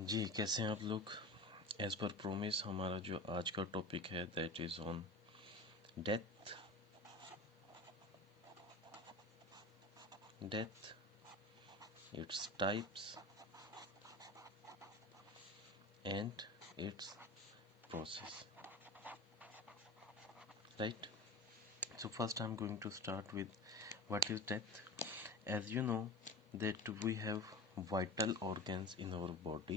जी कैसे हैं आप लोग। एज पर प्रोमिस हमारा जो आज का टॉपिक है that is on death. Death, its types and it's process, right? So first I'm going to start with what is death. As you know that we have vital organs in our body,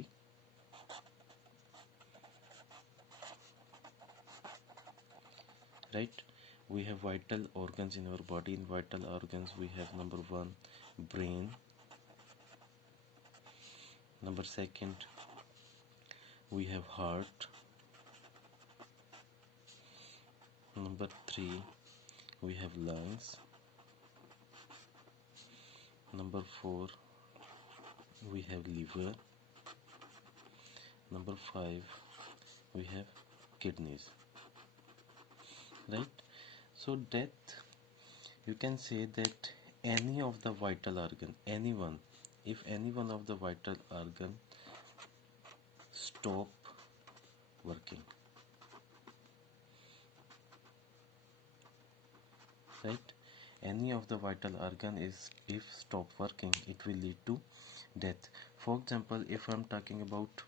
right? We have vital organs in our body. In vital organs we have number one, brain. Number second, we have heart. Number three, we have lungs. Number four, we have liver. Number five, we have kidneys, right? So death, you can say that any of the vital organ, anyone, if any one of the vital organ stop working, right? Any of the vital organ is if stop working, it will lead to death. For example, if I'm talking about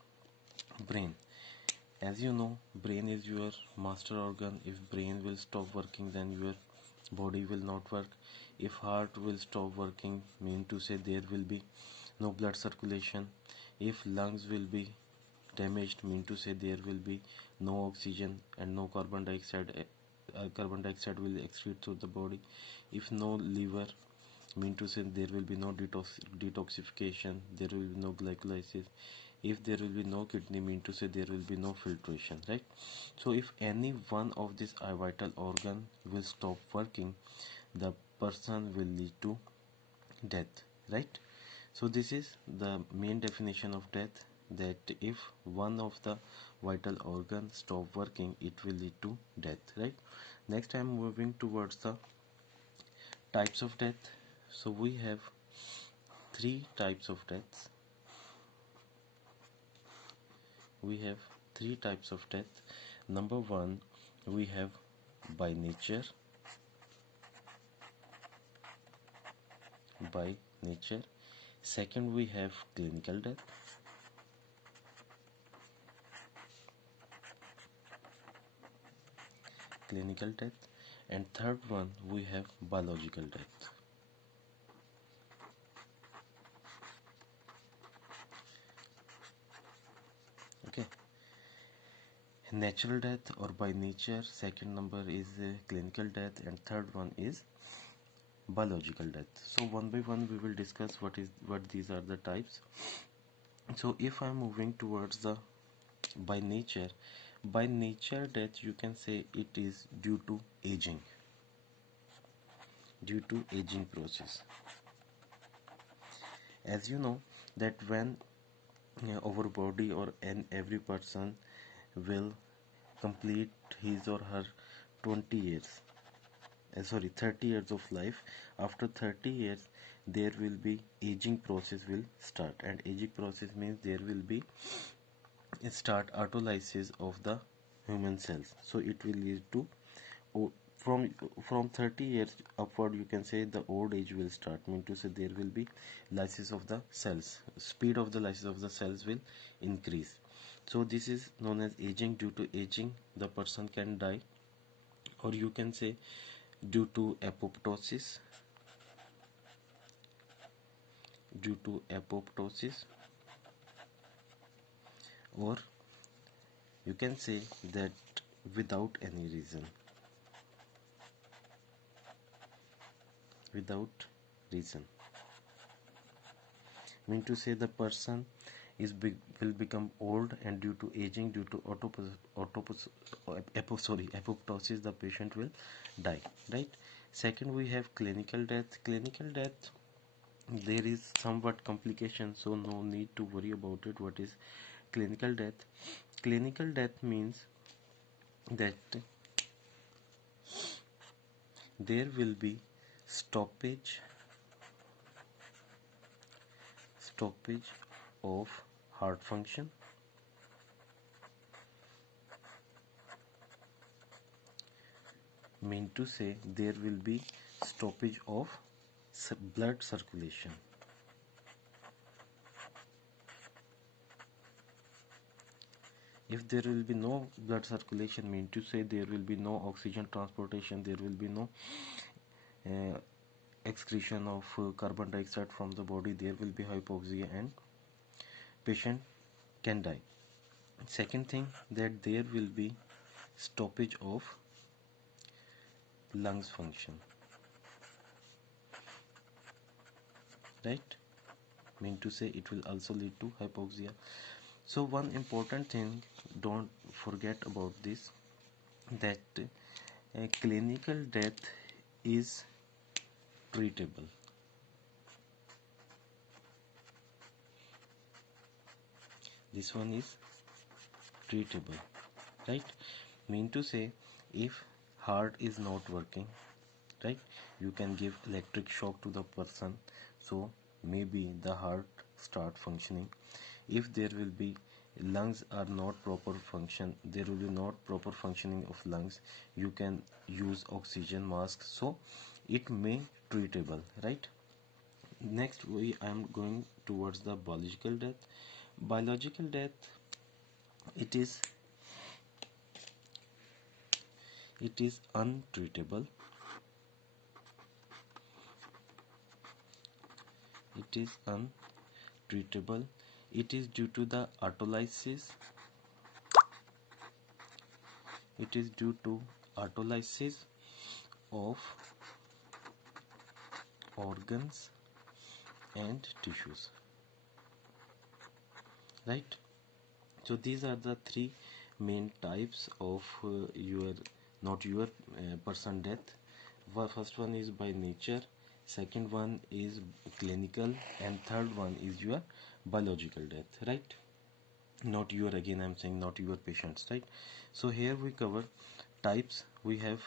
brain, as you know, brain is your master organ. If brain will stop working, then your body will not work. If heart will stop working, mean to say there will be no blood circulation. If lungs will be damaged, mean to say there will be no oxygen and no carbon dioxide. Carbon dioxide will excrete through the body. If no liver, mean to say there will be no detoxification, there will be no glycolysis. If there will be no kidney, mean to say there will be no filtration, right? So if any one of these vital organ will stop working, the person will lead to death, right? So this is the main definition of death, that if one of the vital organs stop working, it will lead to death, right? Next I'm moving towards the types of death. So we have three types of deaths. We have three types of death. Number one, we have by nature. By nature. Second, we have clinical death. Clinical death. And third one, we have biological death. Okay. Natural death or by nature. Second number is clinical death, and third one is biological death. So one by one we will discuss what these are the types. So if I'm moving towards the by nature, by nature death, you can say it is due to aging. Due to aging process. As you know that when our body or every person will complete his or her 20 years, 30 years of life, after 30 years there will be aging process will start, and aging process means there will be start autolysis of the human cells. So it will lead to from 30 years upward, you can say the old age will start, mean to say there will be lysis of the cells, speed of the lysis of the cells will increase. So this is known as aging. Due to aging the person can die, or you can say due to apoptosis. Due to apoptosis, or you can say that without any reason. Without reason, mean to say the person will become old, and due to aging, due to apoptosis, the patient will die, right? Second, we have clinical death. Clinical death, there is somewhat complication, so no need to worry about it. What is clinical death? Clinical death means that there will be stoppage of heart function, mean to say there will be stoppage of blood circulation. If there will be no blood circulation, mean to say there will be no oxygen transportation, there will be no uh, excretion of carbon dioxide from the body, there will be hypoxia and patient can die. Second thing, that there will be stoppage of lungs function, right? Mean to say it will also lead to hypoxia. So one important thing, don't forget about this, that clinical death is treatable. This one is treatable, right? Mean to say, if heart is not working, right, you can give electric shock to the person, so maybe the heart start functioning. If there will be lungs are not proper function, there will be not proper functioning of lungs, you can use oxygen mask, so it may treatable, right? Next we I am going towards the biological death. Biological death, it is untreatable. It is untreatable. It is due to the autolysis. It is due to autolysis of organs and tissues, right? So these are the three main types of your not your person death. First one is by nature, second one is clinical, and third one is your biological death, right? Not your, again I'm saying, not your patients, right? So here we cover types. We have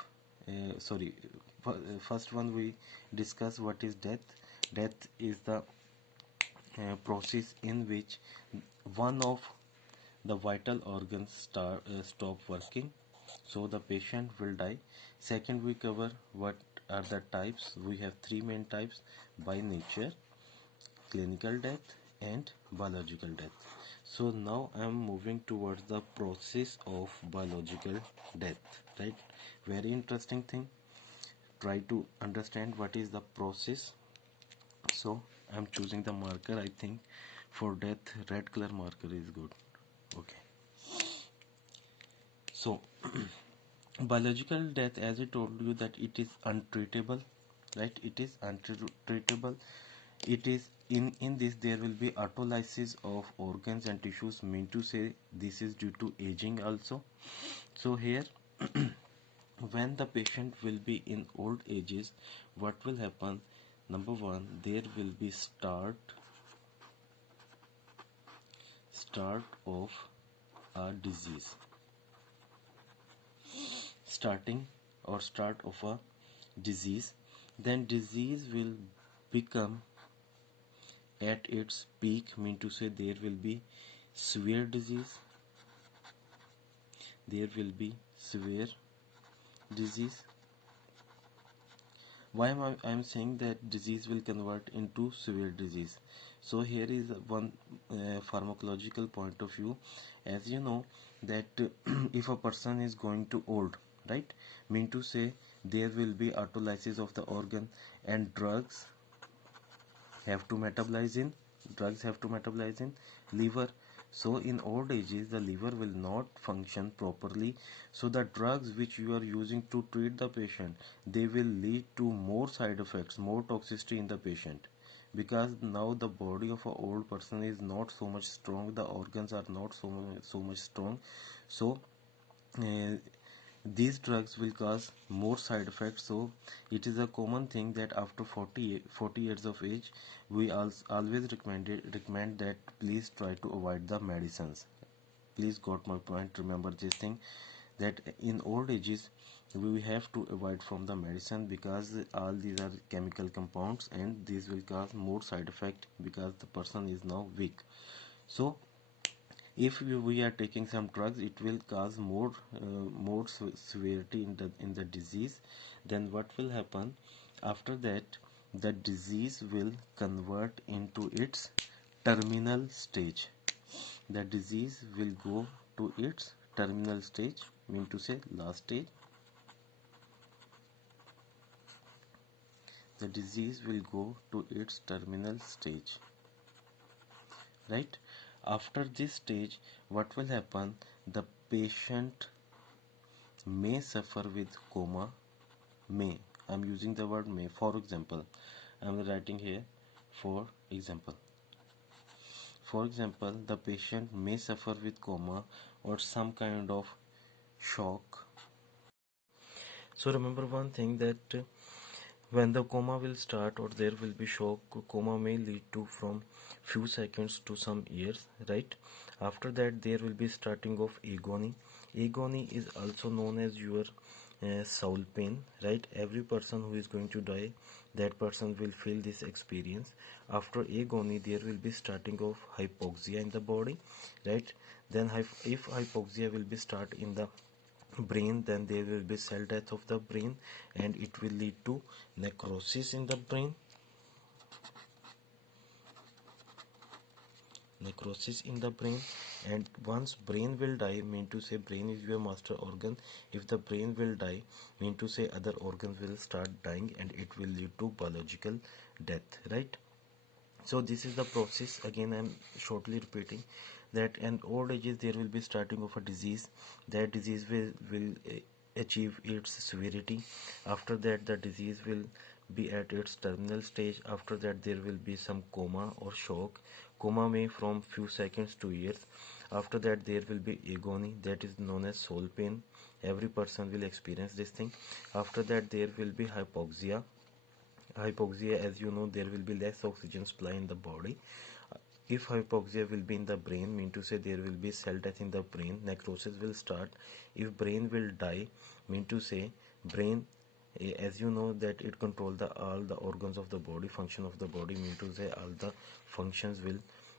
first one we discuss what is death. Death is the process in which one of the vital organs stop working, so the patient will die. Second, we cover what are the types. We have three main types: by nature, clinical death, and biological death. So now I am moving towards the process of biological death, right? Very interesting thing. Try to understand what is the process. So I am choosing the marker. I think for death red color marker is good. Okay. So biological death, as I told you, that it is untreatable, right? It is untreatable. It is in this there will be autolysis of organs and tissues, mean to say this is due to aging also. So here when the patient will be in old ages, what will happen? Number one, there will be start of a disease, starting or start of a disease. Then disease will become at its peak, mean to say there will be severe disease. There will be severe disease. Why am I am saying that disease will convert into severe disease? So here is one pharmacological point of view. As you know that if a person is going to old, right, mean to say there will be autolysis of the organ, and have to metabolize in drugs have to metabolize in liver. So in old ages the liver will not function properly, so the drugs which you are using to treat the patient, they will lead to more side effects, more toxicity in the patient, because now the body of an old person is not so much strong, the organs are not so much strong. So uh, these drugs will cause more side effects. So it is a common thing that after 40 years of age, we always recommend that please try to avoid the medicines. Please got my point, remember this thing, that in old ages we have to avoid from the medicine, because all these are chemical compounds and these will cause more side effect because the person is now weak. So If we are taking some drugs, it will cause more severity in the disease. Then what will happen after that? The disease will convert into its terminal stage. The disease will go to its terminal stage, mean to say last stage. The disease will go to its terminal stage, right? After this stage, what will happen? The patient may suffer with coma. May, I'm using the word may. For example, I'm writing here for example, the patient may suffer with coma or some kind of shock. So remember one thing, that when the coma will start or there will be shock, coma may lead to from few seconds to some years, right? After that there will be starting of agony. Agony is also known as your soul pain, right? Every person who is going to die, that person will feel this experience. After agony there will be starting of hypoxia in the body, right? Then if hypoxia will be start in the brain, then there will be cell death of the brain and it will lead to necrosis in the brain. Necrosis in the brain. And once brain will die, mean to say brain is your master organ. If the brain will die, mean to say other organs will start dying and it will lead to biological death, right? So this is the process. Again, I'm shortly repeating that in old ages there will be starting of a disease. That disease will achieve its severity. After that the disease will be at its terminal stage. After that there will be some coma or shock. Coma may from few seconds to years. After that there will be agony, that is known as soul pain. Every person will experience this thing. After that there will be hypoxia. Hypoxia, as you know, there will be less oxygen supply in the body. If hypoxia will be in the brain, mean to say there will be cell death in the brain, necrosis will start. If brain will die, mean to say brain, as you know that it control the all the organs of the body, function of the body, mean to say all the functions will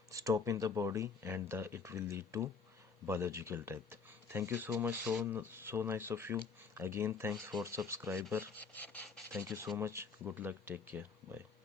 stop in the body and it will lead to biological death. Thank you so much. So nice of you. Again, thanks for subscriber. Thank you so much. Good luck. Take care. Bye.